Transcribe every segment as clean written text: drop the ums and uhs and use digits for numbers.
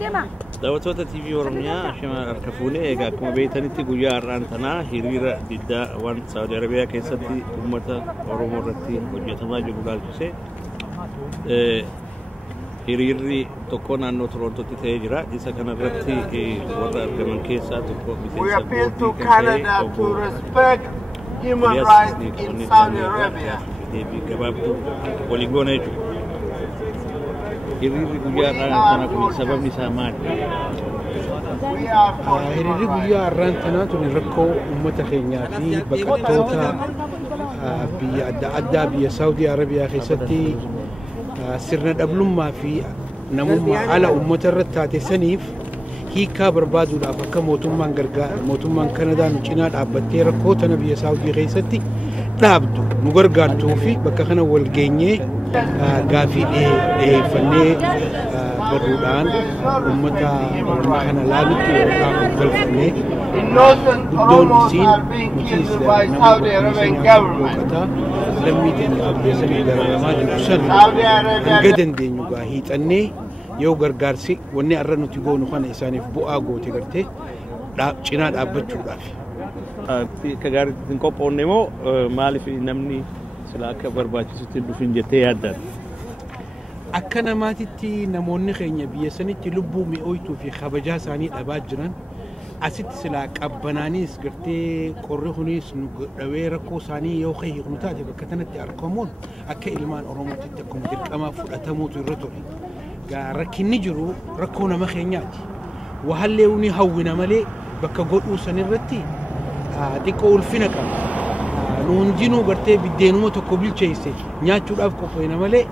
daawwattoota TV Oromiyaa shima harkafuune egaa akkuma beektanitti guyyaa har'aan tanaa hiriira diddaa waan Saudi Arabiyaa keessatti uummata Oromoo irratti hojjetamaa jiru ilaalchisee hiriirri tokko naannoo Torontootti ta'ee jira. Isa kana irratti warra argaman keessaa tokko miseensa human rights in Saudi Arabia. Gabaabduu walii goona jechuudha. Hiriirri guyyaa har'aan tanaa kun sababni isaa maali? Hiriirri guyyaa har'aan tanaa tuni rakkoo uummata keenyaa fi baqattoota biyya adda addaa biyya Saudi Arabiyaa keessatti sirna dhablummaa fi namummaa ala uummata irratti taate saniif hiikaa barbaaduudhaaf akka mootummaan Kanadaa nu cinaa dhaabbattee rakkoo tana biyya Saudi keessatti dhaabdu nu gargaartuu fi bakka kana wal geenyee gaafii dhiyeeffannee barruudhaan uummata kana laalutti yookaan galfannee guddoon isiin nuti lammii teenya abbeessanii dararamaa jiru sana hanga dandeenyu gaa hiixannee yoo gargaarsi wanni har'a nuti goonu kana isaaniif bu'aa goote gartee cinaa dhaabbachuudhaaf. Akka gaariitti hin qophoonne moo maaliif namni sila akka barbaachisutti dhufin jettee yaaddan? Akka namaatitti namoonni keenya biyya sanitti lubbuu mi'ooytuu fi kabajaa isaanii dhabaa jiran asitti sila qabbanaanis gartee qorri kunis nu dhawee rakkoo isaanii yoo hiiknu taate bakka kanatti argamuun akka ilmaan Oromootitti akkuma dirqamaa fudhatamuutu irra ture. Rakkinni jiru rakkoo nama keenyaati. Wahallee uni hawwina malee bakka godhuu sanirratti xiqqoo ulfina qaba. Nu hundinuu gartee biddeenuma tokko bilcheesse nyaachuudhaaf qophoofna malee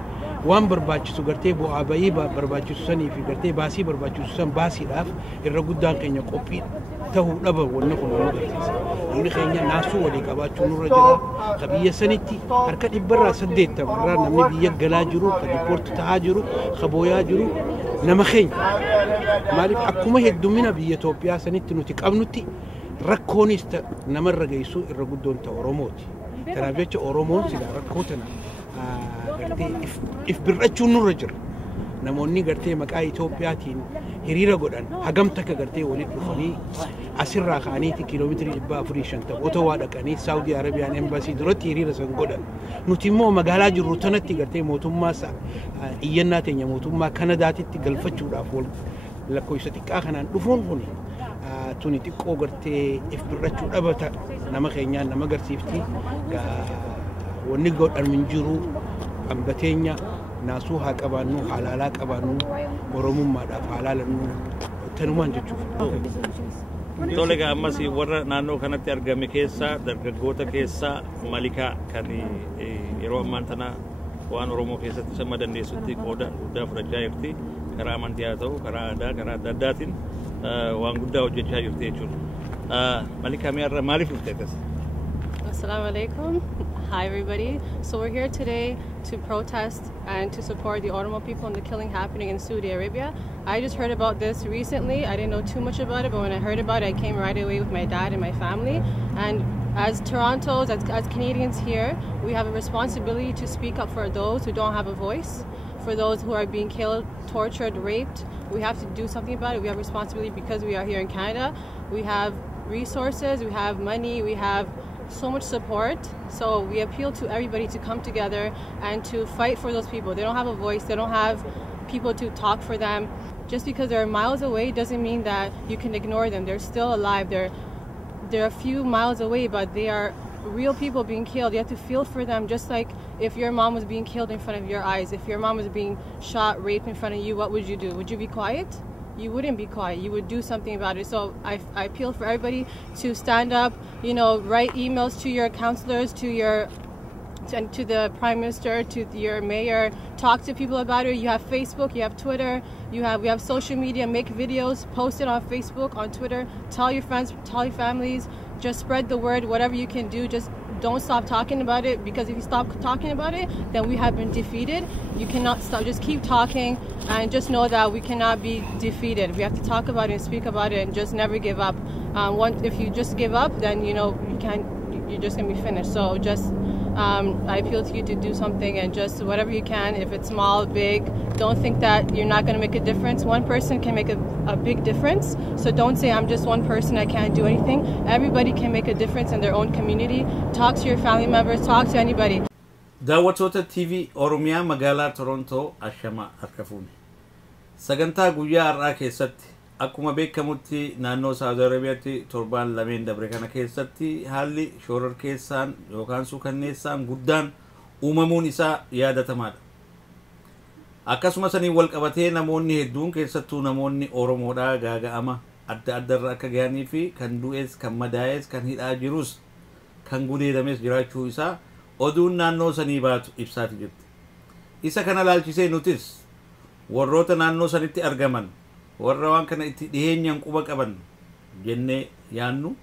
waan barbaachisu gartee bu'aa bayii barbaachisu sanii fi gartee baasii barbaachisu san baasiidhaaf irra guddaan keenya qophii ta'uu dhaba wanni kun nu agarsiisa. Namni keenya naasuu walii qabaachuu nurra jira. Ka biyya sanitti harka 8% irraa namni biyya galaa jiru, ka dipoorti ta'aa jiru, ka booyaa jiru nama keenya. Maaliif akkuma heddumina biyya Itoophiyaa sanitti nuti qabnutti rakkoonis namarra geessu irra guddoon ta'u Oromooti. Kanaaf jecha Oromoon sila rakkoo tana gartee if birrachuun nurra jira. Namoonni gartee maqaa Itoophiyaatiin hiriira godhan hagam takka gartee waliin dhufanii asirraa ka'aniiti kiiloomeetirii 450 Otowaa dhaqanii Saudi Arabiyaan embaasii duratti hiriira san godhan. Nuti immoo magaalaa jirru tanatti gartee mootummaa iyyannaa teenya mootummaa Kanadaatitti galfachuudhaaf lakkoofsa xiqqaa kanaan dhufuun kuni tuni xiqqoo gartee if birrachuu dhabata nama keenyaan nama agarsiifti. Wanni godhan min jiru ambateenya naasuu haa qabaannu halaalaa qabaannu oromummaadhaaf halaalannu tanumaan jechuudha. Tole egaa ammas warra naannoo kanatti argame keessaa dargaggoota keessaa Malikaa kan yeroo ammaan tana waan Oromoo keessatti sama dandeessutti qooda guddaa fudhachaa jirti. Karaa amantii haa ta'u karaa aadaa karaa adda addaatiin waan guddaa hojjechaa jirti jechuudha. Malikaa mi'arra maaliif dhufte akkas? Assalamu alaikum. Hi everybody. So we're here today to protest and to support the Oromo people and the killing happening in Saudi Arabia. I just heard about this recently. I didn't know too much about it, but when I heard about it, I came right away with my dad and my family. And as Torontos, as Canadians here, we have a responsibility to speak up for those who don't have a voice, for those who are being killed, tortured, raped. We have to do something about it. We have responsibility because we are here in Canada. We have resources, we have money, we have so much support. So we appeal to everybody to come together and to fight for those people. They don't have a voice, they don't have people to talk for them. Just because they're miles away doesn't mean that you can ignore them. They're still alive. They're a few miles away, but they are real people being killed. You have to feel for them, just like if your mom was being killed in front of your eyes, if your mom was being shot, raped in front of you, what would you do? Would you be quiet? You wouldn't be quiet. You would do something about it. So I appeal for everybody to stand up, you know, write emails to your counselors, to the Prime Minister, to your mayor, talk to people about it. You have Facebook, you have Twitter, we have social media, make videos, post it on Facebook, on Twitter, tell your friends, tell your families, just spread the word, whatever you can do. Just don't stop talking about it, because if you stop talking about it, then we have been defeated. You cannot stop, just keep talking and just know that we cannot be defeated. We have to talk about it and speak about it and just never give up. If you just give up, then you know you're just gonna be finished. So just I appeal to you to do something and just whatever you can, if it's small, big. Don't think that you're not going to make a difference. One person can make a big difference. So don't say, I'm just one person, I can't do anything. Everybody can make a difference in their own community. Talk to your family members, talk to anybody. daawwattoota TV Oromiyaa magaalaa Torontoo ashama harkafuuni. Sagantaa guyyaa har'aa keessatti akkuma beekamutti naannoo Saudi Arabiyaatti torbaan lameen dabre kana keessatti haalli shoror keessaan yookaan suukanneessaan guddaan uumamuun isaa yaadatamaadha. Akkasuma saniin wal qabatee namoonni hedduun keessattuu namoonni Oromoodhaa gaaga'ama adda addarra akka gahanii fi kan du'es kan madaa'es kan hidhaa jirus kan gudeedames jiraachuu isaa oduun naannoo sanii baatu ibsaati jirti. Isa kana laalchisee nutis warroota naannoo sanitti argaman warra waan kana itti dhiheenyaan quba qaban jennee yaannu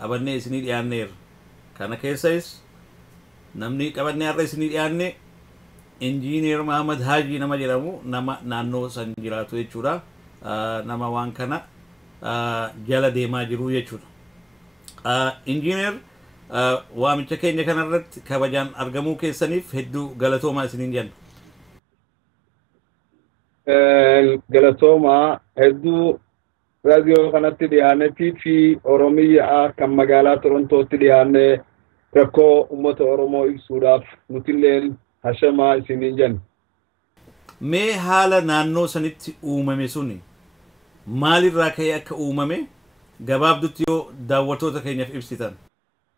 qabannee isinii dhiyaanneerra. Kana keessas namni qabannee har'a isinii dhiyaanne Engineer Muhammad Haji nama jedhamu nama naannoo san jiraatu jechuudha. Nama waan kana jala deemaa jiru jechuudha. Engineer waamicha keenya kanarratti kabajaan argamuu keessaniif hedduu galatoomaa isiniin jenna. Galatoomaa hedduu raadiyoo kanatti dhiyaannetii fi Oromiyaa kan magaalaa Torontootti dhiyaanne rakkoo uummata Oromoo ibsuudhaaf nutilleen hashamaa isiniin jenna. Mee haala naannoo sanitti uumame suni maalirraa ka'ee akka uumame gabaabdutti yoo daawwattoota keenyaaf ibsitan.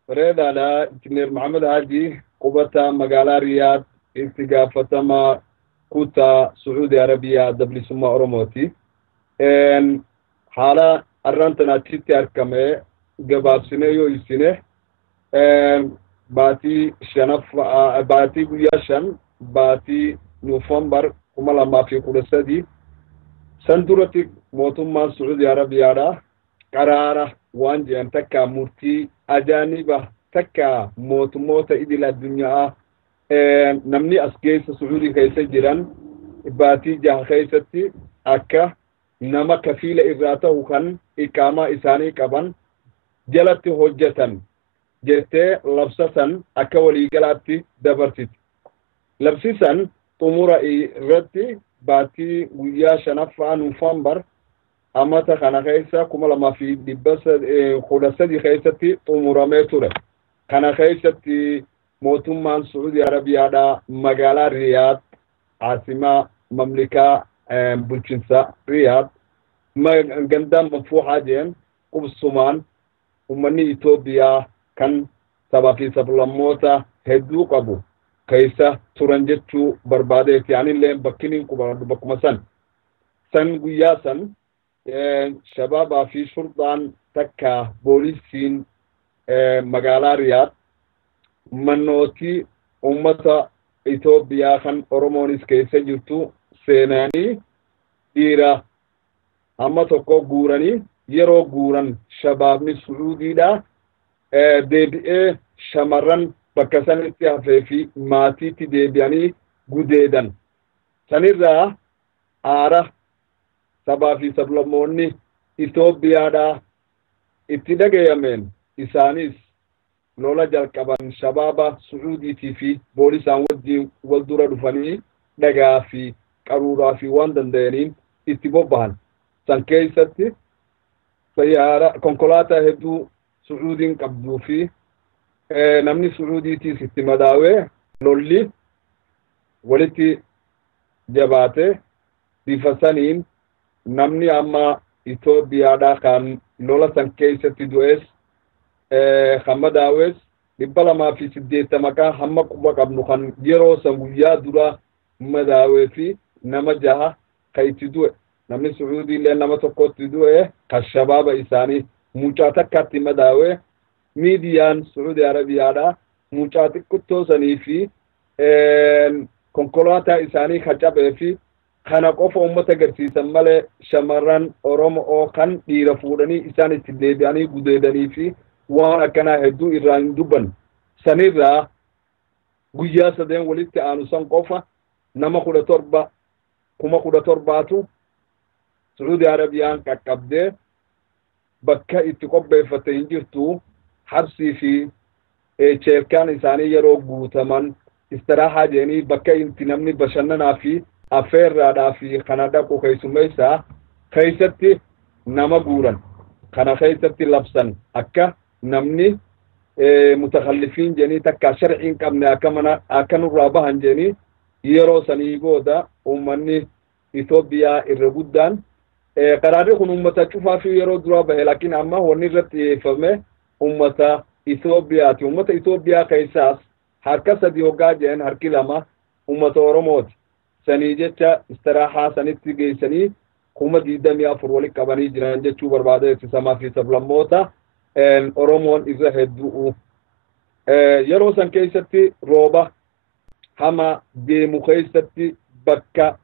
Bareedaadha. Engineer Muhammad Haji qubata magaalaa Riyaad itti gaafatama kutaa Saudi Arabiyaa dablisummaa Oromooti. Haala arrantan achitti argame gabaabsine yoo ibsine baatii guyyaa 5 baatii Noofambar 2013 san duratti mootummaan Saudi Arabiyaadha qaraara waan jedhan takka murtii ajaaniba takka mootummoota idil addunyaa namni as keessa Saudi keessa jiran baatii 6 keessatti akka nama kafiila irraa ta'u kan iqaamaa isaanii qaban jalatti hojjetan jettee labsasan akka waliigalaatti dabarsiti. Labsisan xumura irratti baatii guyyaa 5 Noofambar amata kana keessa 2013 keessatti xumuramee ture. Kana keessatti mootummaan Saudi Arabiyaadha magaalaa Riyaad asimaa mamlikaa bulchiinsa Riyaad gandaan manfuuxaa jeen qubsumaan ummanni Itoophiyaa kan sabaa fi sablammoota hedduu qabu keessa turan jechuu barbaadeeti. Anillee bakkiniin qubadhu bakkuma san guyyaa san shababaa fi shurdaan takka boolisiin magaalaa Riyaad mannootii ummata Itoophiyaa kan Oromoonis keessa jirtu seenanii dhiira amma tokko guuranii yeroo guuran shabaabni Suudiidha deebi'ee shamarran bakka sanitti hafee fi maatiitti deebi'anii gudeedan. Sanirraa aara sabaa fi sablammoonni Itoophiyaadha itti dhagayameen isaanis lola jalqaban shabaaba Suudiitii fi boolisaan wajjin wal dura dhufanii dhagaa fi qaruuraa fi waan danda'aniin itti bobbahan. San keessatti sayyaara konkolaataa hedduu Suudiin qabduu fi namni Suudiitiis itti madaawee lolli walitti jabaate bifa saniin namni amma Itoophiyaadha kan lola san keessatti du'es kan madaawes 280 hamma quba qabnu kan yeroo san guyyaa dura madaawee fi nama 6 kan itti du'e. Namni Suudiillee nama tokkotti du'e kan shabaaba isaanii mucaa takkatti madaawee miidiyaan Saudi Arabiyaadha mucaa xiqqoo sanii fi konkolaataa isaanii kan cabee fi kana qofa uummata agarsiisan malee shamarran Oromoo kan dhiira fuudhanii isaan itti deebi'anii gudeedanii fi waan akkanaa hedduu irraa hin dubban. Sanirraa guyyaa 3 walitti aanu san qofa nama 17,000 Saudi Arabiyaan qaqqabdee bakka itti qopheeffate hin jirtu habsii fi cheerkaan isaanii yeroo guutaman istiraahaa jedhanii bakka itti namni bashannanaa fi affeerraadhaa fi kana dhaqu keessummeessaa keessatti nama guuran kana keessatti labsan akka namni mutakallifiin jedhanii takka sharciin qabne akka nurraa bahan jedhanii yeroo sanii booda uummanni Itoophiyaa irra guddaan qaraarri kun uummata cufaa fi yeroo duraa bahe laakiin amma wanni irratti xiyyeeffame uummata Itoophiyaati. Uummata Itoophiyaa keessaas harka sadii hoggaa jedhan harki lama uummata Oromooti. Sanii jecha istiraahaa sanitti geessanii 24,000 walitti qabanii jiran jechuu barbaada eegsisamaa fi sablammoota Oromoon irra hedduu. Yeroo san keessatti rooba hama deemu keessatti bakka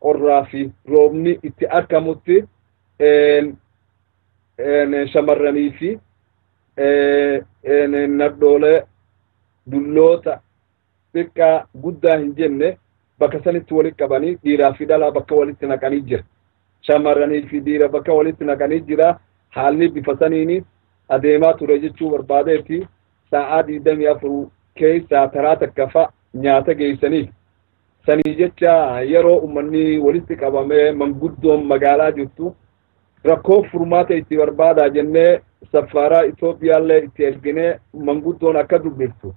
qorraa fi roobni itti argamutti shamarranii fi nadhoolee dulloota xiqqaa guddaa hin jenne bakka sanitti walitti qabanii dhiiraa fi dhalaa bakka walitti naqanii jira. Shamarranii fi dhiira bakka walitti naqanii jira. Haalli bifa saniini adeemaa ture jechuu barbaadeeti. Sa'aa 24 keessaa taraa takkafa nyaata geessaniif. Sanii jecha yeroo uummanni walitti qabamee manguddoon magaalaa jirtu rakkoo furmaata itti barbaadaa jennee saffaaraa Itoophiyaallee itti erginee manguddoon akka dubbiftu.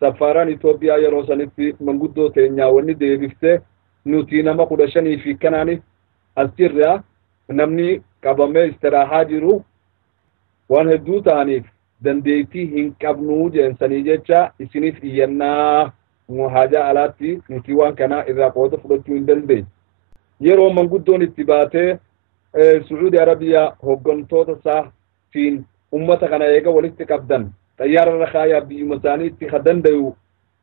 Saffaaraan Itoophiyaa yeroo sanitti manguddoo teenyaa wanni deebiftee nuti nama 15 fi kanaani as jirra namni qabamee istiraahaa jiru waan hedduu ta'aniif dandeettii hin qabnuu jeensanii jecha isiniif iyyannaa haajaa alaatti nuti waan kana irraa qooda fudhachuu hin dandeenye. Yeroo manguddoon itti baatee Suudi Arabiyaa hooggantoota isaa fi ummata kana eega walitti qabdan xayyaara rakaayaa biyyuma isaaniitti ka dandayu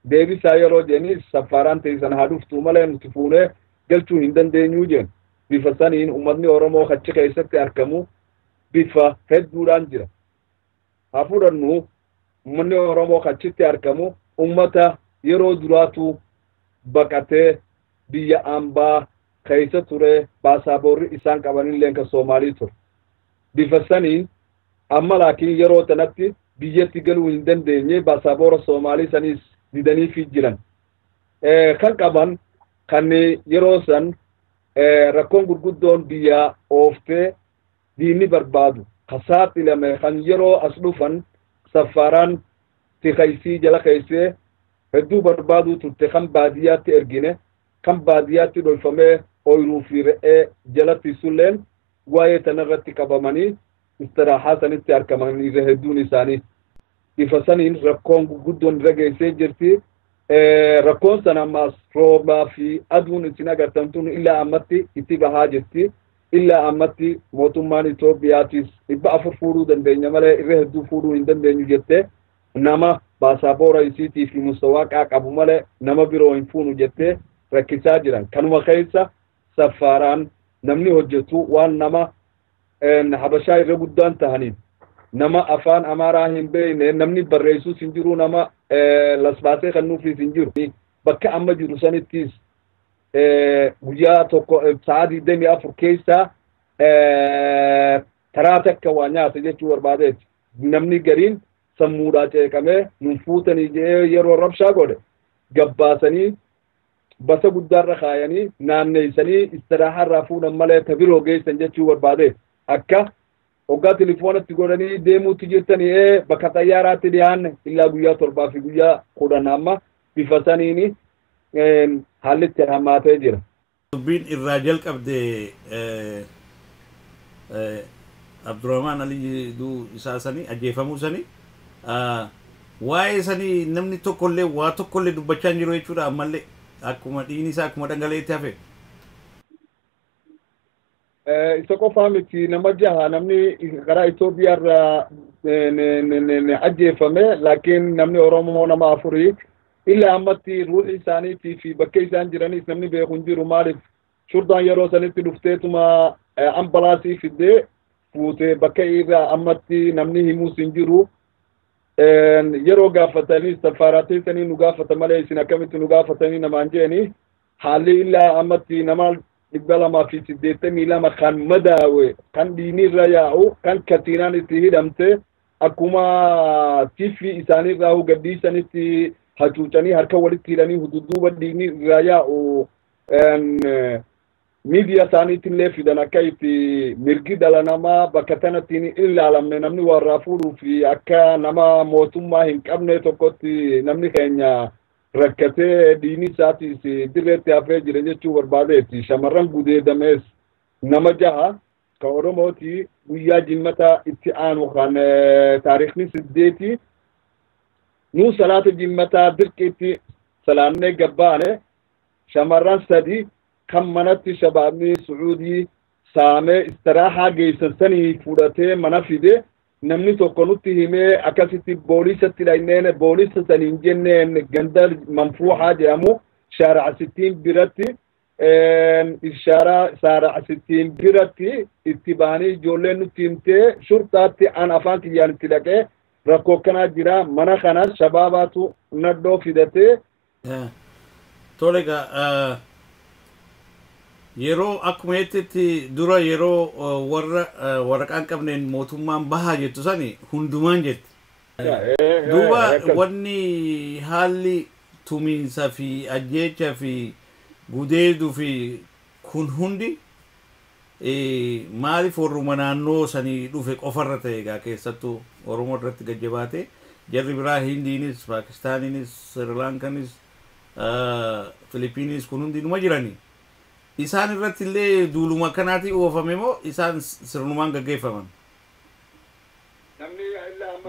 deebisaa yeroo jeenis saffaaraan teessan haa dhuftuu malee nuti fuunee galchuu hin dandeenyuu jeen. Bifa saniin ummatni Oromoo achi keessatti argamu bifa hedduudhaan jira. Haa fudhannu ummanni Oromoo achitti argamu ummata yeroo duraatu baqatee biyya ambaa keessa ture baasaboorri isaan qabanillee kan Soomaalii ture. Bifa saniin amma laakiin yeroo tanatti biyyatti galuu hin dandeenye baasaboora Soomaalii sanis didanii fi jiran. Kan qaban kan yeroo san rakkoon gurguddoon biyya ooftee diinni barbaadu kasaaxilame kan yeroo as dhufan saffaaraan tikaysii jala keessee hedduu barbaadu turte kan baadiyyaatti ergine kan baadiyyaatti dolfamee ooyiruu fi re'ee jalatti sulleen waa'ee tanarratti qabamanii istiraahaa sanitti argaman irra hedduun isaanii. Bifa saniin rakkoon gurguddoon irra geessee jirti. Rakkoon sana ammaas roobaa fi aduun isin agartamtuun illaa ammatti itti bahaa jirti. Illaa ammatti mootummaan Itoophiyaatis 400 fuudhuu dandeenya malee irra hedduu fuudhuu hin dandeenyu jettee nama baasaboora isiitii fi musawaaqaa qabu malee nama biroo hin fuunu jettee rakkisaa jiran. Kanuma keessa saffaaraan namni hojjetu waan nama habashaa irra guddaan tahaniin nama afaan amaaraa hin beekne namni barreessuus hin jiru nama lasbaasee kennuufis hin jiru. Bakka amma jiru sanittis guyyaa tokko sa'a 24 keessaa taraa takka waa nyaata jechuu barbaadeeti. Namni gariin sammuudhaa ceeqamee nun fuutanii yeroo rabshaa godhe gabbaasanii basa guddaarra kaayanii naanneessanii istiraaharraa fuudhan malee tabiroo geessan jechuu barbaade. Akka hoggaa telefoonatti godhanii deemuutti jirtanii bakka xayyaaraatti dhiyaanne illaa guyyaa 7 fi guyyaa 10 amma bifa saniini haalli itti hammaatee jira. Dubbiin irraa jalqabde Abdurrahmaan Ali isaa sanii ajjeefamuu sanii waa'ee sanii namni tokkollee waa tokkollee dubbachaa hin jiru jechuudha ammallee akkuma dhiigni isaa akkuma dhangala'eetti hafe. Isa qofaa miti nama jaha namni karaa Itoophiyaarraa ajjeefame laakiin namni Oromoo nama 4 illaa ammatti ruuxi isaaniitii fi bakka isaan jiranis namni beeku hin jiru maaliif shurdaan yeroo sanitti dhufteetuma ambalaasii fiddee fuutee bakka irraa ammatti namni himuus hin jiru. Yeroo gaafatanii saffaaratee sanii nu gaafata malee isin akkamitti nu gaafatanii namaan jeeni haalli illaa ammatti nama 282 kan madaawe kan dhiinirra yaa'u kan katiinaan itti hidhamte akkuma tiffii isaaniirraa gadhiisanitti hacuucanii harka walitti hidhanii hududduuba dhiigni irraa yaa'u miidiyaa isaaniitti illee fidan akka itti mirgi dhala namaa bakka tanatti hin ilaalamne namni warraa fuudhuu fi akka nama mootummaa hin qabne tokkotti namni keenya rakkatee diini isaatiis dirreetti hafee jira jechuu barbaadeetti. Shamarran gudeedamees nama 6 ka Oromooti guyyaa jimmata itti aanu kan taariikhni 8 nuu salaata jimmata dirqiitti salaannee gabbaane shamarran 3 kan manatti shabaabni Suudii saamee istiraahaa geessan sanii fudhatee mana fide namni tokko nutti himee akkasitti boolisatti dhayneen boolisa saniin jenneen ganda manfuuhaa jedhamu shaari'a 60 biratti shaari'a 60 biratti itti baanii ijoolleen nutti himtee shurtaatti an afaan kiyyaan itti dhaqee rakkoo kanaa jira mana kanas shabaabaatu naddoo fidatee tolega yeroo akkuma jettetti dura yeroo warra waraqaan qabneen mootummaan bahaa jettu sani hundumaan jetti. Duuba wanni haalli tumiinsa fi ajjeecha fi gudeedu fi kun hundi maaliif warruma naannoo sanii dhufe qofarra ta'e egaa keessattuu Oromoo irratti gajjabaate jarri biraa Hindiinis Paakistaaniinis Srilankaanis Filipiinis kun hundinuma jiranii. Isaan irratti illee duuluma kanaati oofame moo isaan sirnumaan gaggeeffaman?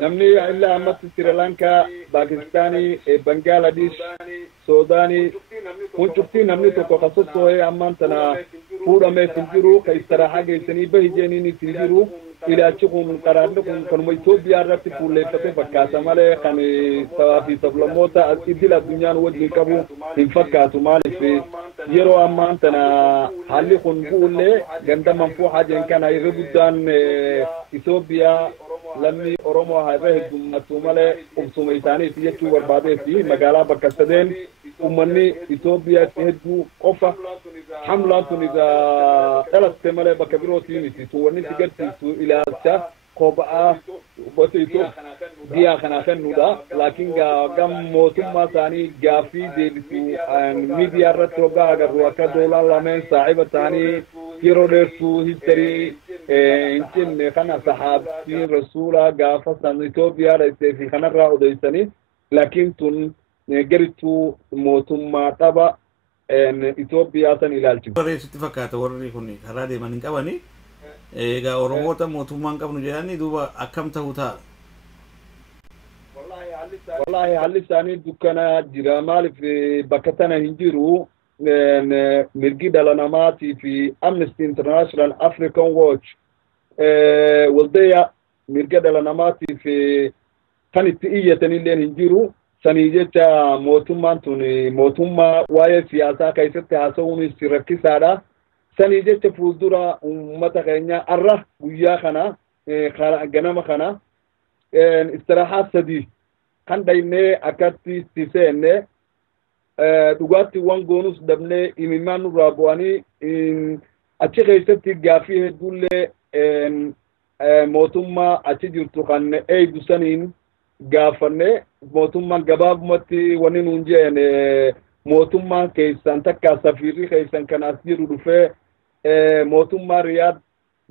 namni illa ammatti Sri Lanka, Pakistaanii, Bangladesh, Sudaanii kun cuftii namni tokko kan sossoo'ee ammaan tana fuudhamee hin jiru ka istiraahaa geessanii bahi jeeniin itti jiru ilaachi kun qaraarri kun kanuma Itoophiyaa irratti fuulleeffatee fakkaata malee kan sabaa fi sablammoota idil addunyaan wajjin qabu hin fakkaatu maaliif yeroo ammaan tana haalli kun bu'ullee ganda manfuuhaa jeen kana irra guddaan Itoophiyaa lammi Oromoo haadha heddummaatu malee ubsuma isaaniiti jechuu barbaadeetti magaalaa bakka sadeen ummanni Itoophiyaatti hedduu qofa hamlaan tun dhalatte malee bakka birootii miti tun wanni itti garsiisu ilaalcha kophaa ubbata biyyaa kana kennuudha laakiin gam mootummaa isaanii gaaffii deebisu miidiyaa irratti hoggaa agarru akka doolaan lameen saaxiba ta'anii yeroo dheertuu historii hin cinne kana sahaabtiin rasuulaa gaafa san Itoophiyaa dhaqxee fi kanarraa odeessanii laakiin tun garituu mootummaa dhaba Itoophiyaa san ilaalchi. Bareessitti fakkaata warri kun karaa deeman hin qabani. Egaa Oromoota mootummaan qabnu jedhanii duuba akkam ta'uu ta'a? Wallaahi haalli isaanii dukkana jira maaliif bakka tana hin jiru mirgi dhala namaatii fi Amnesty International African Watch waldeeya mirga dhala namaatiif kan itti iyyatanillee hin jiru. Sanii jecha mootummaan tun mootummaa waa'ee siyaasaa keessatti haasa'uunis rakkisaadha. Sanii jecha fuuldura uummata keenya arra guyyaa kana ganama kana istiraahaa 3 kan dhaynee akkatti itti seenne dhugaattiiwwan goonus dabnee imimmaan nurraa bu'anii achi keessatti gaaffii hedduullee mootummaa achi jirtu kan eegdu saniin gaafanne mootummaan gabaabumatti wanni nuun jeen mootummaan keessan takka safiirri keessan kanaas jiru dhufee mootummaa Riyaad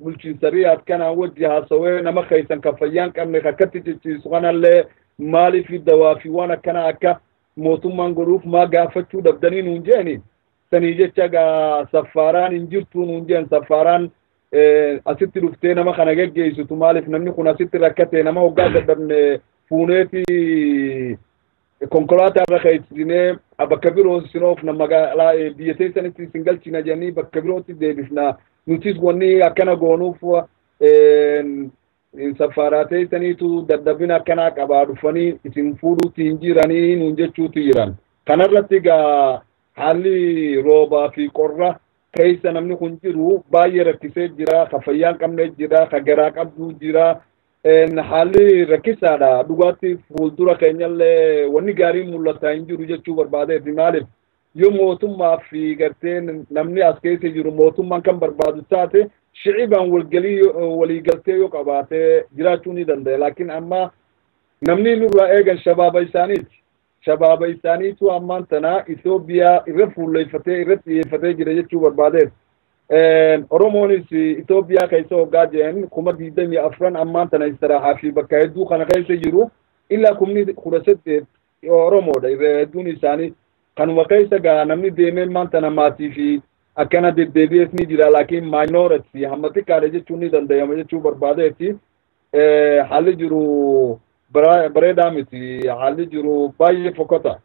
bulchiinsa Riyaad kanaan wajji haasawee nama keessan kan fayyaan qabne akkatti cicciisu kanallee maaliif dawaa fi waan akkana akka mootummaan godhuuf maa gaafachuu dhabdanii nuun jeeni sanii jecha safaaraan hin jirtu nuun jeen safaaraan asitti dhuftee nama kana geggeessitu maaliif namni kun asitti rakkate nama hoggaa dadhabne fuuneeti konkolaataa irra keessinee bakka biroo sinoof na magaalaa biyya teessanitti isin galchina jennii bakka birootti deebifna nutis wanni akkana goonuuf safaaraa teessaniitu dadhabina akkanaa qabaa dhufanii isin fuudhuutti hin jiranii nuun jechuutti jiran kanarratti egaa haalli roobaa fi qorra keessa namni kun jiru baay'ee rakkisee jira ka fayyaan qabne jira ka garaa qabdu jira haalli rakkisaadha dhugaatti fuuldura keenyallee wanni gaariin mul'ataa hin jiru jechuu barbaadeefi maaliif يوم موتما في قرتين نمني أسكيسي جرو موتما كم بربادو تاتي شعبا ولي قلتيو قباتي جراتوني دنده لكن أما نمني نورا إيغان شباب إسانيتو أمان تنا إثيوبيا إرفو اللي فتي جريتشو بربادت أرومونيس إثيوبيا كيسو قاجين كما ديدني أفران أمان تنا استراحة في بكايدو خانا كيسي جرو إلا كمني خرست أرومو دا دوني ساني كانوا كيسا قا نمني ديمين مان تنا ماتي في أكنا دي اسمي جرا لكن ماينورتي همتي كارجي توني دنده يمجي بربادتي حالي جرو بريدا متي حالي جرو باي فوكتا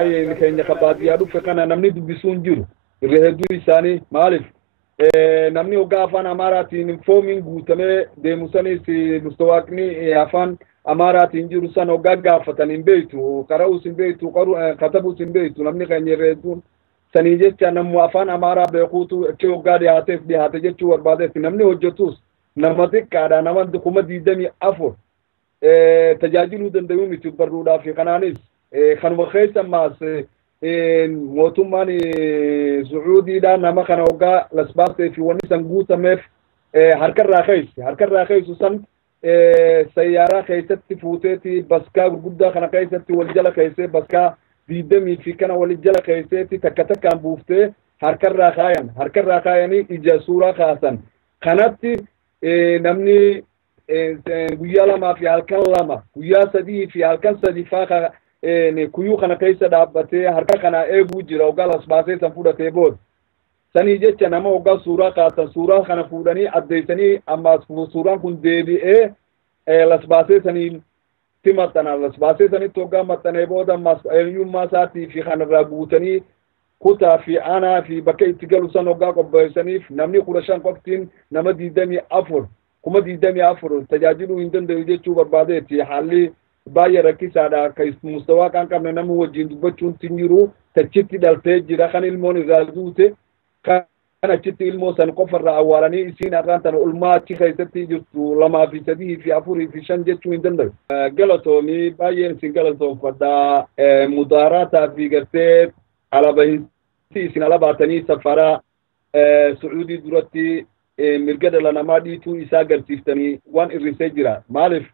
باي كينيا خبادي يادو فكنا نمني دبسون جرو رهدو إساني مالف نمني وقافان أماراتي نفومين قوتمي دي مساني سي مستواكني أفان أماراتي نجرو سان وقاقافتن انبيتو قراوس انبيتو كتبوس انبيتو نمني كينيا رهدون سنيجت نمو أفان أمارا بيقوتو كيو قادي هاتف دي هاتجتو وربادتي نمني وجتوس نمتك كادا نمان دقومة ديدمي أفور تجاجلو دندومي تبرودا في قنانيس خانو خيسا ماس موتوماني سعودي دا نما خانوغا لسباس في ونسان قوتا ميف هركر راخيس سن سيارة خيستي فوتيتي بسكا قدا خانا خيستي والجلا خيستي بسكا ديدمي في كنا والجلا خيستي تكتكا بوفتي هركر راخايني إجا سورة خاسن خانتي نمني guyyaa lamaa fi halkan lama guyyaa sadii fi halkan sadii faa kuyyuu kana keessa dhaabbatee harka kana eeguu jira ogaa las baasee san fudhatee booda sanii jecha nama ogaa suuraa kaasan suuraa kana fuudhanii addeessanii ammaas suuraan kun deebi'ee las baasee sanii timaxana las baasee sanitti ogaa maxxanee booda ammaas eenyummaa isaatii fi kanarraa guutanii kutaa fi aanaa fi bakka itti galu san ogaa qopheessaniif namni 15 qoftiin nama 24 kuma diidamii afur tajaajiluu hin danda'u jechuu barbaadeeti haalli baay'ee rakkisaadha akka mustawaa kan qabne nama wajjin dubbachuun tin jiru tachitti dhaltee jira kan ilmoon irraa duute kan achitti ilmoo san qofarraa awwaalanii isiin arraan tana ulmaa achi keessatti jirtu 2 fi 3 fi 4 fi 5 jechuu hin danda'u. Galatoomii baay'een isin galatoonfadhaa mudaaraataa fi gartee alabahinsi isin alabaatanii safaraa Sucuudii duratti mirga dhala namaa dhiituu isaa agarsiiftanii waan irrisee jira maaliif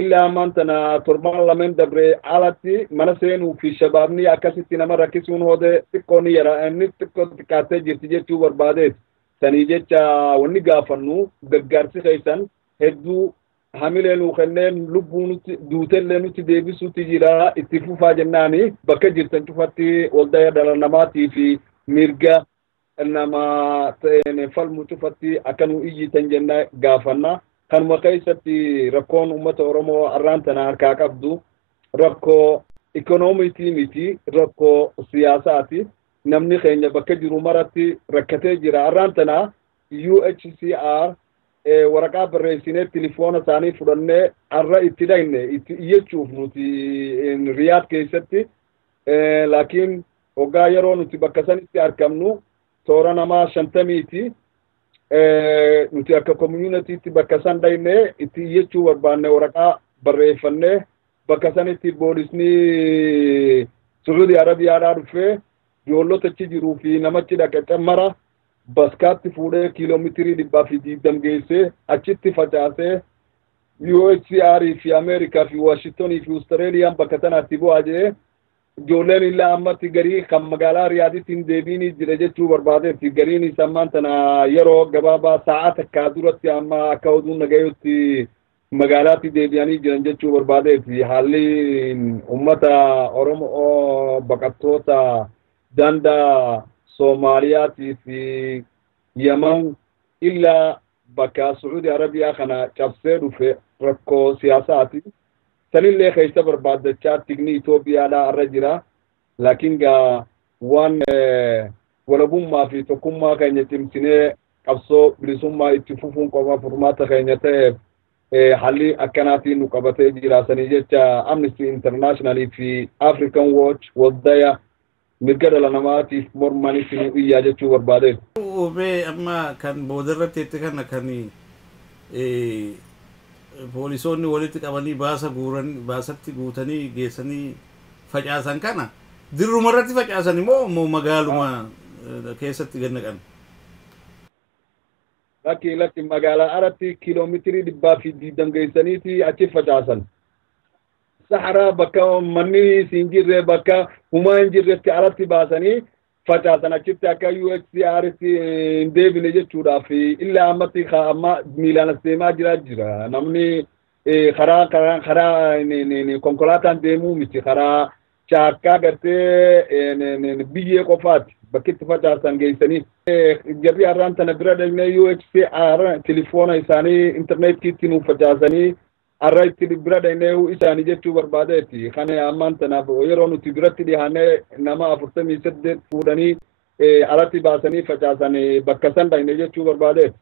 illaa maantana torban lameen dabree alatti mana seenuu fi shabaabni akkasitti nama rakkisuun hoode xiqqoon yara inni xiqqoo xiqqaattee jirti jechuu barbaadeet sanii jecha wanni gaafannu gargaarsi keessan hedduu hamilee nuu kenneen lubbuun duutellee nutti deebisuutti jira itti fufaa jennaani bakka jirtan cufatti waldaa dhala namaatii fi mirga nama falmu cufatti akka nu iyyitan jenna gaafanna kanuma keessatti rakkoon uummata Oromoo arraan tana harkaa qabdu rakkoo ikoonomiitii miti rakkoo siyaasaati namni keenya bakka jiru maratti rakkatee jira arraan tana UNHCR waraqaa barreessinee telefoona isaanii fudhannee arra itti dhayne itti iyyachuuf nuti Riyaad keessatti laakiin hoggaa yeroo nuti bakka sanitti argamnu toora namaa 50ti nuti akka communitytti bakka san dhayne itti iyyachuu barbaanne waraqaa barreeffannee bakka sanitti boolisni Saudi Arabiyaadhaa dhufee ijoollota achi jiruu fi namachi dhaqacammara baskaatti fuudhee kiiloomeetirii 120 geessee achitti facaasee UNHCR fi Ameerikaa fi Washington fi Australiyaan bakka sanatti bu'aa jedhee ijoolleen illaa ammatti garii kan magaalaa Riyaaditti deebiinii jira jechuu barbaadeetti gariin isaa maantana yeroo gabaabaa sa'a takkaa duratti amma akka oduun nagayutti magaalaatti deebi'anii jiran jechuu barbaadeetti haalli uummata Oromoo baqattoota dandaa Soomaaliyaatii fi Yaman illaa bakka Saudi Arabiyaa kana cabsee dhufe rakkoo siyaasaati. sanillee keessa barbaadachaa tigni Itoophiyaadhaa irra jira laakiin gaa waan walabummaa fi tokkummaa keenya cimsinee qabsoo bilisummaa itti fufuun qofa furmaata keenya ta'eef haalli akkanaatiin nu qabatee jira sanii jecha Amnesty International fi African Watch waldaya mirga dhala namaatiif mormaniif nu iyyaa jechuu barbaadeef. Obee amma kan boodarratti itti kana kan poolisoonni walitti qabanii baasatti guutanii geessanii facaasan kana dirru marratti facaasan immoo magaaluma keessatti gannakan lakki magaalaa aratti kiiloomeetirii 220 geessaniiti achi facaasan sahara bakka manni siin jirre bakka humaa hin jirretti alatti baasanii facaasan achitti akka UHCR hin deebine jechuudhaaf illa ammatti amma miilaan deemaa jira namni karaa konkolaataan deemuu miti karaa chaakkaa gartee biyyee qofaati bakkitti facaasan geessanii jarri har'aan tana bira dhaqnee UHCR telefoona isaanii intarneetiitti nuuf facaasanii har'a itti bira dhaqnee isaanii jechuu barbaadeetti kana ammaan tanaaf yeroo nuti biratti dhiyaannee nama 48 fuudhanii alatti baasanii facaasan bakka san dhaqne jechuu barbaadeetti.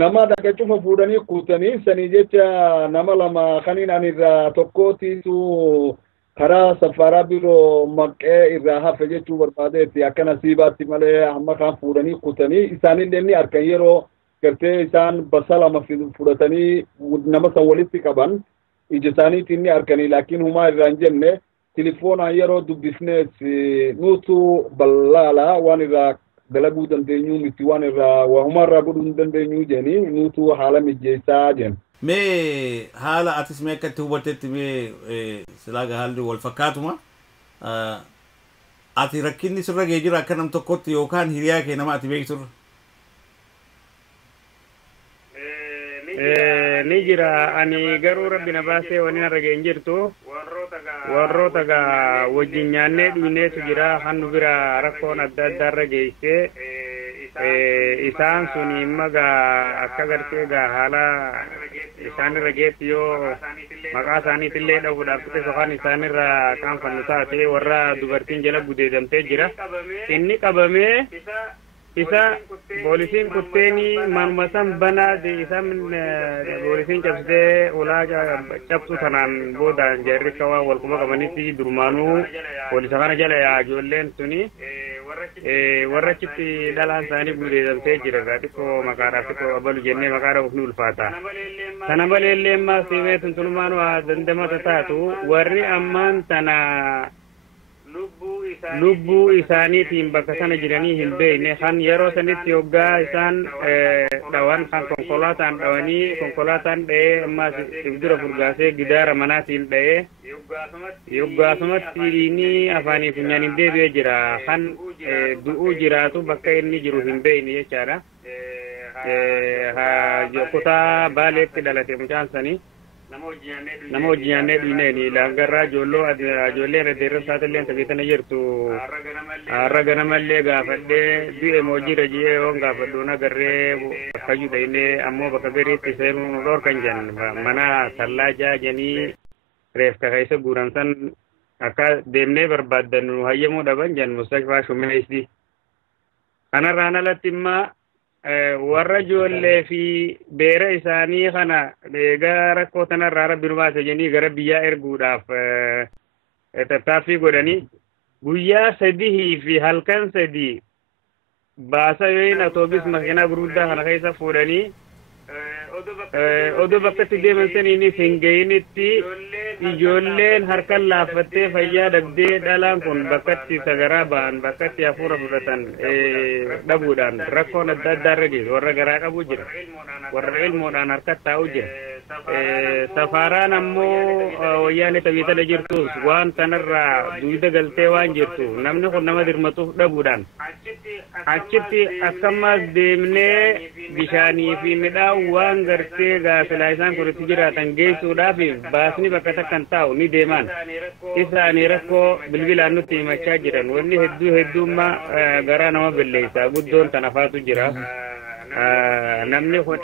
Nama dhaqa cufa fuudhanii kuutanii sanii jecha nama lama kaniin ani irraa tokkootiitu karaa safaraa biroo maqee irraa hafe jechuu barbaadeetti akka nasiibaatti malee amma kan fuudhanii kuutanii isaanillee ni arkan yeroo gartee isaan basa lama fudhatanii nama san walitti qaban ija isaaniitiin ni arkanii laakiin humaa irraa hin jenne telefoonaan yeroo dubbifnees nuutu ballaala waan irraa dalaguu dandeenyu miti waan irraa waa humarraa godhuu hin dandeenyu jeni nuutu haala mijjeessaa jen. Mee haala atis mee akkatti hubatetti mee silaaga haalli wal fakkaatuma ati rakkinni sirra gee jira akka nam tokkotti yookaan hiriyaa kee nama ati beekturra? Ni jira ani garuu rabbi na baasee wani narra gee hin jirtu warroota gaa wajjin nyaannee dhiineetu jira hannu bira rakkoon adda addaarra geessee isaan suni imma gaa akka gartee gaa haala isaanirra geetti yoo maqaa isaaniitillee dhabuudhaaf tuqe sofaan isaanirra kaanfannu taate warra dubartiin jala gudeedamtee jira inni qabamee isa poolisiin kutteenii manuma san banaa isaan poolisiin cabsitee ulaa cabsu sanaan boodaan jarri kawaa walquma qabanitti durmaanuu poolisa kana jala yaa ijoolleen suni warra achitti dhalaan isaanii gudeedamtee jira xiqqoo maqaadhaaf xiqqoo abalu jennee maqaadhaaf ni ulfaata sana maleellee ammaa siimee tuntulumaan waa dandamata taatu warri ammaan tana lubbuu isaaniitiin bakka sana jiranii hin beekne kan yeroo sanitti hoggaa isaan dhawan kan konkolaataan dhawanii konkolaataan dha'ee ammaas ibdura furgaasee gidaara manaatiin dha'ee yoggaasumatti ni afaanii funyaaniin deebi'ee jira kan du'uu jiraatu bakka inni jiru hin beekne jechaadha. Kutaa baaleetti dhalate mucaan sanii nama hojii dhiineeni laangarraa ijoolleen addeerra isaatiillee taphatan jirtu har'a ganamallee gaafadhee du'e moojjira ji'ee yoon gaafadhuun agarree bakkayyuu dhaqnee ammoo bakka biriitti seenuu dhorkan jan mana tallaa jaajanii reefka keessa guuramsan akka deemnee barbaaddannu hayyamuu dhaban jan mustashfaa shumeessi kanarraan alatti immaa warra ijoollee fi beera isaanii kana egaa rakkoo tanarraa rabbi nu baase jennii gara biyyaa erguudhaaf tattaaffii godhanii guyyaa 3 fi halkan 3 baasa yooyin atoobis makiinaa gurguddaa kana keessa fuudhanii odoo bakkatti deeman saniinis hin ga'initti ijoolleen harkan laaffattee fayyaa dhabdee dhalaan kun bakkatti sagaraa ba'an bakkatti hafuura fudhatan dhabuudhaan rakkoon adda addaarra geessu warra garaa qabu jira warra ilmoodhaan harkatti taa'u jira safaaraan ammoo wayyaanee taphitala jirtus waan tanarraa duwida galtee waan jirtu namni kun nama dirmatuuf dhabuudhaan achitti akkamaas deemnee bishaanii fi midhaan waan gartee gaasilaa isaan kun itti jiraatan geessuudhaaf baasni bakka takkan taa'u ni deeman isaanii rakkoo bilbilaan nutti himachaa jiran wanni hedduummaa garaa nama billeessa guddoon tanafaatu jira. Namni kun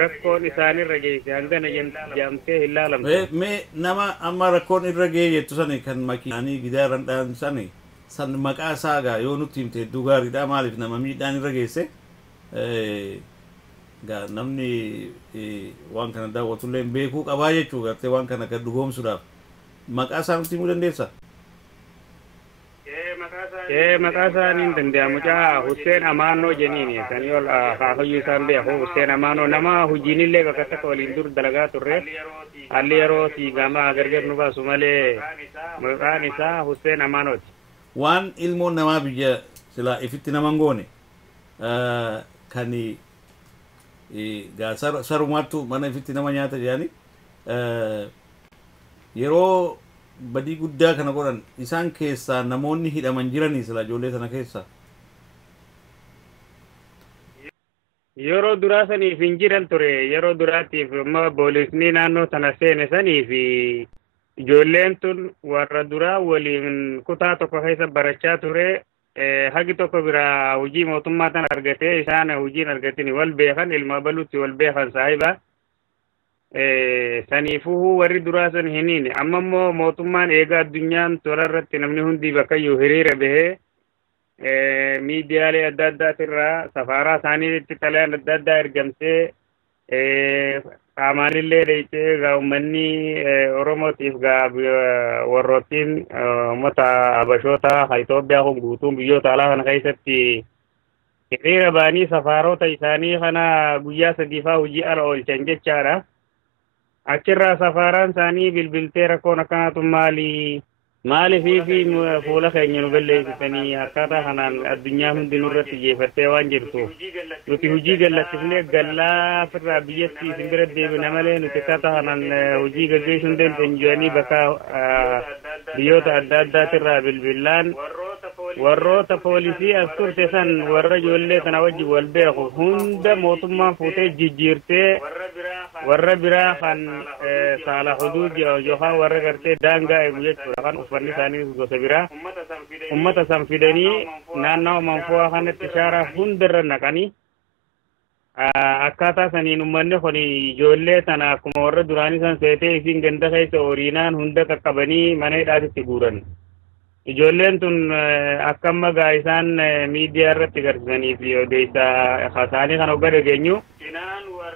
rakkoon isaanirra geesse hangana jaamtee hin laalamtu. Mee nama amma rakkoon irra gee jettu sani kan makiinaanii gidaaran dhaan sani san maqaa isaagaa yoo nutti himte hedduu gaariidha maaliif nama miidhaan irra geesse namni waan kana daawwatullee beekuu qabaa jechuu gartee waan kana kan dhugoomsuudhaaf maqaa isaa nutti himuu dandeessa? maqaa isaaniin danda'a mucaa Hussein Amaanoo jeniini kan yoo haafayyuu isaan beeku Hussein Amaanoo nama hojiinillee bakka takka waliin dur dalagaa turre haalli yeroo si gama gargar nu baasu malee maqaan isaa Hussein Amaanooti. waan ilmoon namaa biyya sila ifitti naman goone kani sarumaattu mana ifitti nama nyaata jedhani yeroo badii guddaa kana godhan isaan keessaa namoonni hidhaman jiranii sila ijoollee sana keessaa yeroo duraa saniif hin jiran ture yeroo duraatiif amma boolisni naannoo sana seene saniif ijoolleen tun warra duraa waliin kutaa tokko keessa barachaa ture hagi tokko biraa hojii mootummaa tan argatee isaan hojiin argatini wal beekan ilma balutti wal beekan saahiba saniifuu warri duraa san hiniin amma immoo mootummaan eegaa addunyaan tola irratti namni hundi bakkayyuu hiriira bahee miidiyaalee adda addaatirraa safaaraa isaaniitti xalayaan adda addaa ergamtee qaamaanillee dheeytee gaa ummanni oromootiif gaa warroottiin ummata habashoota Itoophiyaa kun guutuun biyyoota alaa kana keessatti hiriira ba'anii safaarota isaanii kana guyyaa sadiifaa hojii ala oolchan jechaadha. Achirraa safaaraan isaanii bilbiltee rakkoon akkanaatu maaliif fuula keenya nu balleessitanii akkaataa kanaan addunyaa hundi nurratti jeefattee waan jirtuuf nuti hojii gallatifnee gallaa firraa biyyatti isin bira deebina malee nuti akkaataa kanaan hojii gaggeessuu hin dandeenyu jedhanii bakka biyyoota adda addaatirraa bilbilaan warroota poolisii as turte san warra ijoollee kana wajji wal beeku hunda mootummaan fuutee jijjiirtee warra biraa kan saala huduud yookaan warra gartee daangaa eegu jechuudha kan uffanni isaanii gosa biraa ummata san fidanii naannoo manfoo kanatti shaaraa hundarra naqanii akkaataa saniin ummanni kun ijoollee tana akkuma warra duraanii san seetee isiin ganda keessa horiinaan hunda qaqqabanii mana hidhaatitti guuran. Ijoolleen tun akkamma gaa isaan miidiyaa irratti agarsiisanii fi odeessaa isaanii kan hogga dhageenyu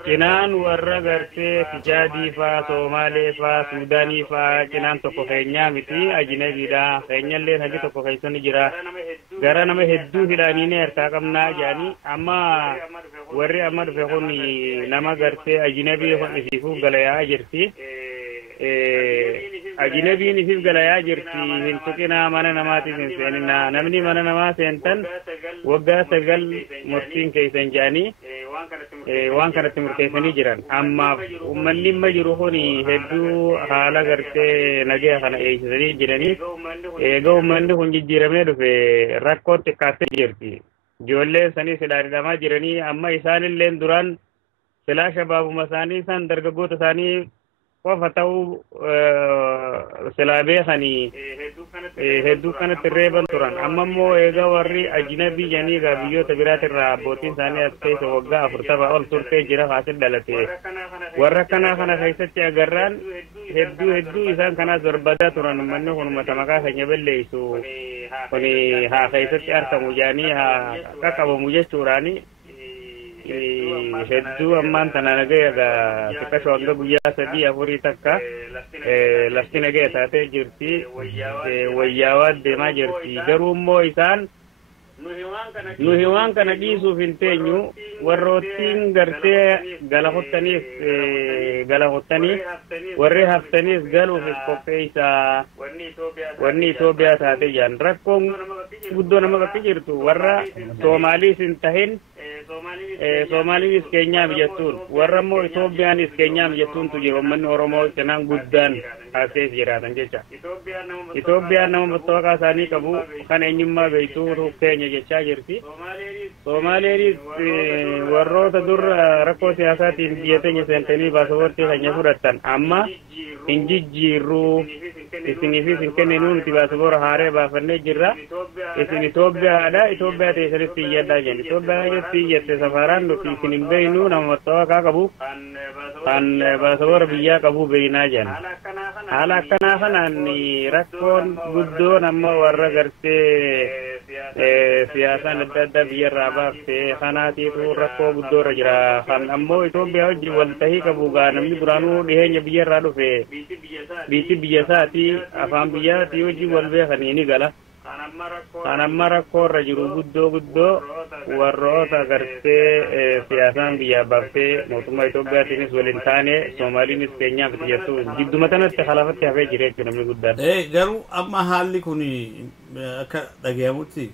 cinaan warra gartee Tijaadii faa Somaalee faa Suudaanii faa cinaan tokko keenyaa miti ajinabiidha keenyallee hagi tokko keessatti jira gara nama hedduu hidhaanii harkaa qabnaa jedhanii amma warri amma dhufe kun nama gartee ajinabii kun isiifuu galayaa jirti. Ajinabiin isiif galayaa jirti hin tuqinaa mana namaatiif hin seeninaa namni mana namaa seentan waggaa 9 murtiin keessan jedhanii waan kanatti murteessanii jiran ammaaf ummanni amma jiru kun hedduu haala gartee nagaya kana eegsisanii jiranii eega ummanni kun jijjiiramee dhufe rakkoo xiqqaattee jirti ijoolleen sanii silaa hidhamaa jiranii amma isaanillee duraan silaa shabaabuma isaanii san dargaggoota isaanii qofa ta'uu silaa beekanii hedduu kanatti reeban turan amma immoo eega warri ajnabii janii gaa biyyoota biraatirraa abbootiin isaanii as keessa waggaa 40 ol turtee jira haasin dhalate warra kanaa kana keessatti agarraan hedduu isaan kanaas barbaadaa turan ummanni kun uummata maqaa keenya balleessu kun haa keessatti argamu jedhanii haa qaqqabamu jechuudhaani hedduu ammaan tana nagaya gaa xiqqashoo hanga guyyaa 3-4 takka lafti nagaya taatee jirti wayyaawaa deemaa jirti garuu immoo isaan nuhi waan kana dhiisuuf hin teenyu warroottiin gartee gala hottaniif warri haftaniif galuuf qopheessaa wanni Itoophiyaa taatee jiran rakkoon guddoo nama bakki jirtu warra Soomaaliis hin tahin Soomaliinis keenyaa biyyattuun warra immoo Itoophiyaanis keenyaa biyyattuuntu jiru ummanni Oromoo cinaan guddaan as jiraatan jecha Itoophiyaan nama mattawaqaa isaanii qabu kan eenyummaa beektuu keenya jechaa jirti Soomaaleenis warroota dur rakkoo siyaasaatiin biyya teenya seentanii baasaboortii keenya fudhatan amma hin jijjiirruu isiniifis hin kenninu nuti baasaboora haaree baafannee jirra isin Itoophiyaadha Itoophiyaa teessanitti iyyadhaa jenni Itoophiyaa keessatti iyyatte safaraan nuti isin hin beeknu nama mattawaqaa qabu kan baasaboora biyyaa qabu beeknaa jenna haala akkanaa kanaan rakkoon guddoon amma warra gartee siyaasaan adda addaa biyyarraa baaftee kanaatiitu rakkoo guddoorra jira kan ammoo Itoophiyaa wajjin waltahii qabu gaa namni duraanuu dhiheenya biyyarraa dhufe biitti biyya isaatii afaan biyyaatii wajjin wal beekanii ni gala kan amma rakkoorra jiru guddoo warroota gartee siyaasaan biyyaa baaftee mootummaa Itoophiyaatiinis waliin taane Soomaaliinis keenyaaf xiyyeessu jidduma tanatti halafatti hafee jira jechuudha namni guddaan. Garuu amma haalli kun akka dhagayamutti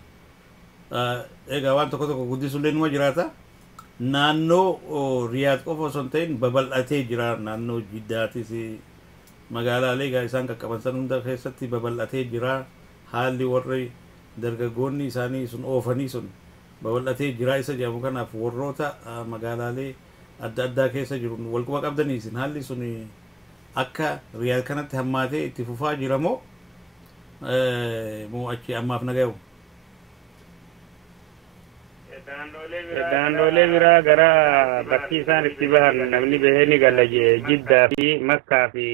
egaa waan tokko tokko guddisuullee numa jiraata naannoo Riyaad qofa osoo hin ta'in babal'atee jira naannoo Jiddaatis magaalaalee egaa isaan qaqqaban san hunda keessatti babal'atee jira haalli warri dargaggoonni isaanii sun oofanii sun babal'atee jira isa jedhamu kanaaf warroota magaalaalee adda addaa keessa jiru walquba qabdanii isin haalli sun akka Riyaad kanatti hammaatee itti fufaa jira moo achi ammaaf nagayu daandoolee biraa gara bakki isaan itti bahan namni bahee ni gala Jiddaa fi Makkaa fi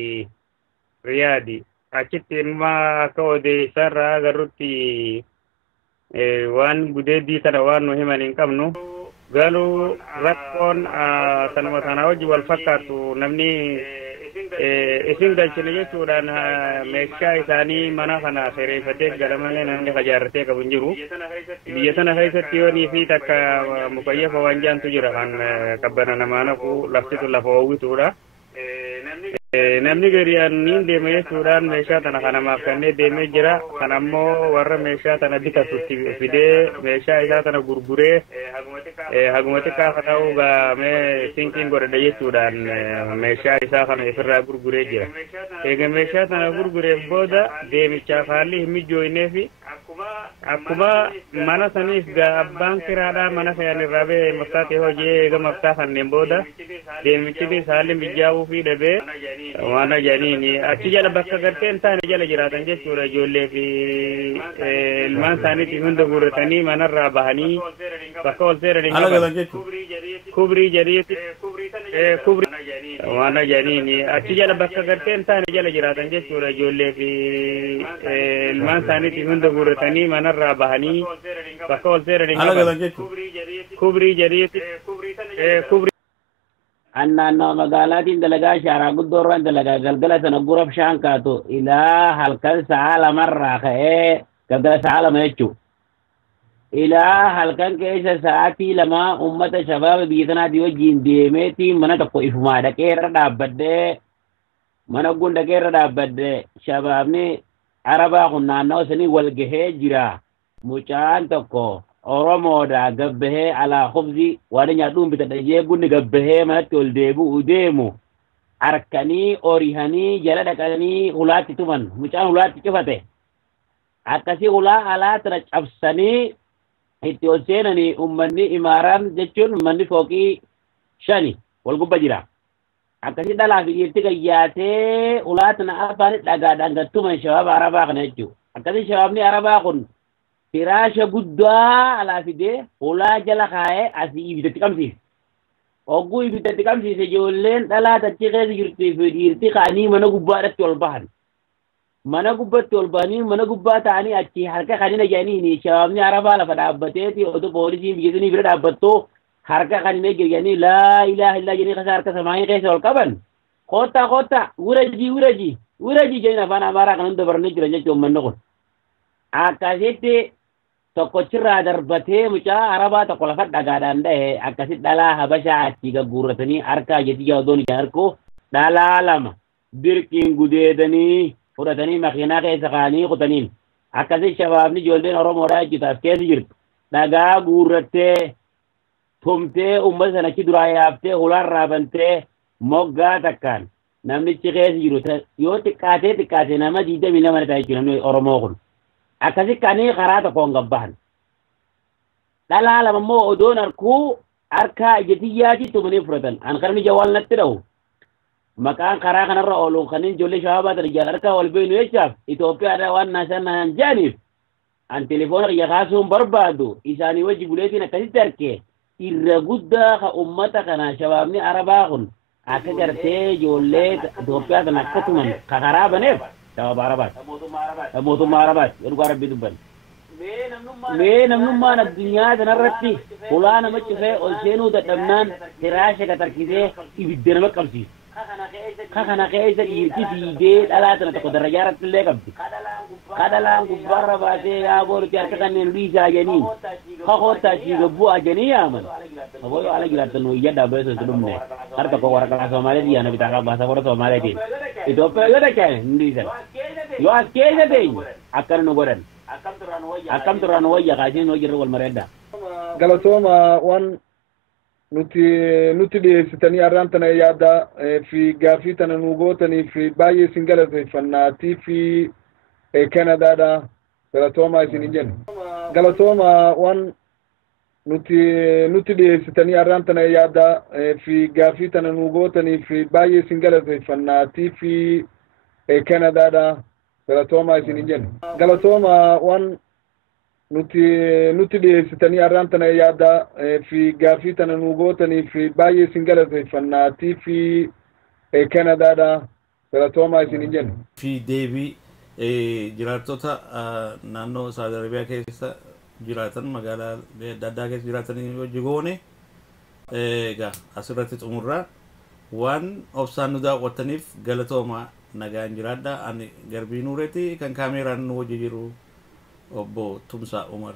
Riyaadi achitti immoo akka odeessarraa agarrutti waan gudeeddii tana waan nu himan hin qabnu garuu rakkoon sanuma sana wajji wal fakkaatu namni isin galchine jechuudhaan meeshaa isaanii mana kana seereeffatee galamalee namni fajaarratee qabu hin jiru biyya sana keessatti yoonii fi takka mukayyafa waan jaantu jira kan qabbana namaa naqu laftitu lafa oowwituudha namni gariyaan niin deeme jechuudhaan meeshaa tana kanamaaf kannee deemee jira kan ammoo warra meeshaa tana bitatutti fidee meeshaa isaa tana gurguree haguma xiqqaa ka ta'uu gaamee sinkiin godhadha jechuudhaan meeshaa isaa kana ifirraa gurguree jira eega meeshaa tana gurgureef booda deemichaaf haalli hin mijjooynee fi akkuma mana saniif abbaan kiraadhaa mana fe'an irraa bee maftaatee hojii eega maftaa kanneen booda deemichis haalli mijaa'uu fi dhabee waan ajaniini achi jala bakka gartee hin taane jala jiraatan jechuudha ijoollee fi ilmaan isaaniitti hunda guurratanii manarraa bahanii bakka ol seeranii kubrii jedhiiti waan ajaniini achi jala bakka gartee hin taane jala jiraatan jechuudha ijoollee fi ilmaan isaaniitti hunda guurratanii manarraa bahanii bakka ol seeranii kubrii jedhiiti annaannoo magaalaatiin dalagaa shaaraa guddoorraan dalagaa galgala sana guraf shaan kaatu ilaa halkan sa'a lamarraa ka'ee galgala sa'a lama jechuu ilaa halkan keessa sa'aatii lama ummata shabaaba biyya sanaatii wajjiin deemeetii mana tokko ifumaa dhaqee irra dhaabbadhee mana gun dhaqee irra dhaabbadhee shabaabni arabaa kun naannoo sanii wal gahee jira mucaan tokko Oromoodha gabbahee alaa khubzi waan nyaadhuun bitadhajee gunni gabbahee manatti ol deebi'u deemu harkanii orihanii jala dhaqanii hulaatti tuman mucaan hulaatti cufate akkasii hulaa alaa tana cabsanii itti ol seenanii ummanni imaaraan jechuun ummanni fooqii 5 wal gubba jira akkasii dhalaa fi dhiirti gayyaatee hulaa tana afaan dhagaadhaan gattuman shabaaba arabaa kana jechuudha akkasii shabaabni arabaa kun firaasha guddaa alaa fidee hulaa jala kaa'ee asii ibiddatti qabsiise. Ogguu ibiddatti qabsiise ijoolleen dhalaa tachi keessa jirtii fi dhiirti ka'anii mana gubbaadhatti ol bahan. Mana gubbatti ol bahanii mana gubbaa ta'anii achi harka kanina jedhanii shabaabni arabaa lafa dhaabbateeti otoo poolisiin biyya sanii bira dhaabbattoo harka kanina jedhanii laa ilaaha illaa jedhanii kasa harka samaayii keessa ol qaban. Koottaa wurajii jedhanii afaan amaaraa kan hunda barnee jiran jechuun uummanni kun. Akkasitti tokkochirraa darbatee mucaa arabaa tokko lafa dhagaadhaan dha'e akkasitti dhalaa habashaa achi gagguurratanii harkaa jetti jawdoon ija harkuu dhalaa lama dirqiin gudeedanii fudhatanii makiinaa keessa kaanii kutaniin akkasitti shabaabni ijoolleen Oromoodhaa hojjetaaf keessa jirtu dhagaa guurrattee tumtee uummata sana achi duraa yaaftee hulaan raafantee moggaa takkaan namnichi keessa jiru yoo xiqqaatee nama 20 nama ta'a jechuudha namni Oromoo kun. Akkasi kanii karaa tokkoon gabbahan. Dhalaa lama immoo odoon harkuu harkaa ijatiyyaatti tumanii fudhatan. An karni jawwal natti dhawu. Maqaan karaa kanarra ooluun kanneen ijoollee shabaabaa ta'an ijaan harkaa wal beenu jechaaf Itoophiyaadhaa waan naasannaan jaaniif an telefoona kiyya kaasuun barbaadu isaanii wajji buleetiin akkasitti harkee irra guddaa ka ummata kana shabaabni arabaa kun akka gartee ijoollee Itoophiyaa kana akka tuman ka karaa baneef shabaaba arabaati. Mootummaa arabaati erga rabbii dubban. Mee namnummaan addunyaa kanarratti hulaa nama cufee ol seenuu dadhabnaan firaasha gatarkisee ibidda nama qabsiisa. Kana keessa dhiirti fiigee dhalaa sana tokko darajaa irratti illee qabdi. Kadhalaan gubbaarra baatee yaa boorti harka kanneen dhiisaa janii kakootaa si gabbuu ajanii yaaman. Saboo yoo ala jiraatan iyya dhaabee sosu dhumne harka koo waraqaa Somaaliitii yaana bitaa qabaa saboora Somaaliitiin. Itoophiyaa yoo dachaaye hin dhiisan. Yoo as keessa teenye akkana nu godhan akkam turaan wayya qaasiin hojirra wal mareedda galatooma waan nuti dhiyeessitanii har'aan tana yaada fi gaafii tana nu gootanii fi baay'ee isin galateeffannaatii fi Kanadaadha galatooma isin hin jennu galatooma waan nuti dhiyeessitanii har'aan tana yaada fi gaafii tana nu gootanii fi baay'ee isin galateeffannaatii fi Kanadaadha galatooma isin hin jennu galatooma waan nuti dhiyeessitanii har'aan tana yaada fi gaafii tana nu gootanii fi baay'ee isin galateeffannaatii fi Kanadaadha galatooma isin hin jennu. Fi deebii jiraattota naannoo Saudi Arabiyaa keessa jiraatan magaalaa adda addaa keessa jiraatanii hojii goone egaa asirratti xumurraa waan obsaan nu daawwattaniif galatooma nagaan jiraadha ani Garbii Nuureeti kan kaameeraan nu hojii jiru obbo Tumsaa Umar.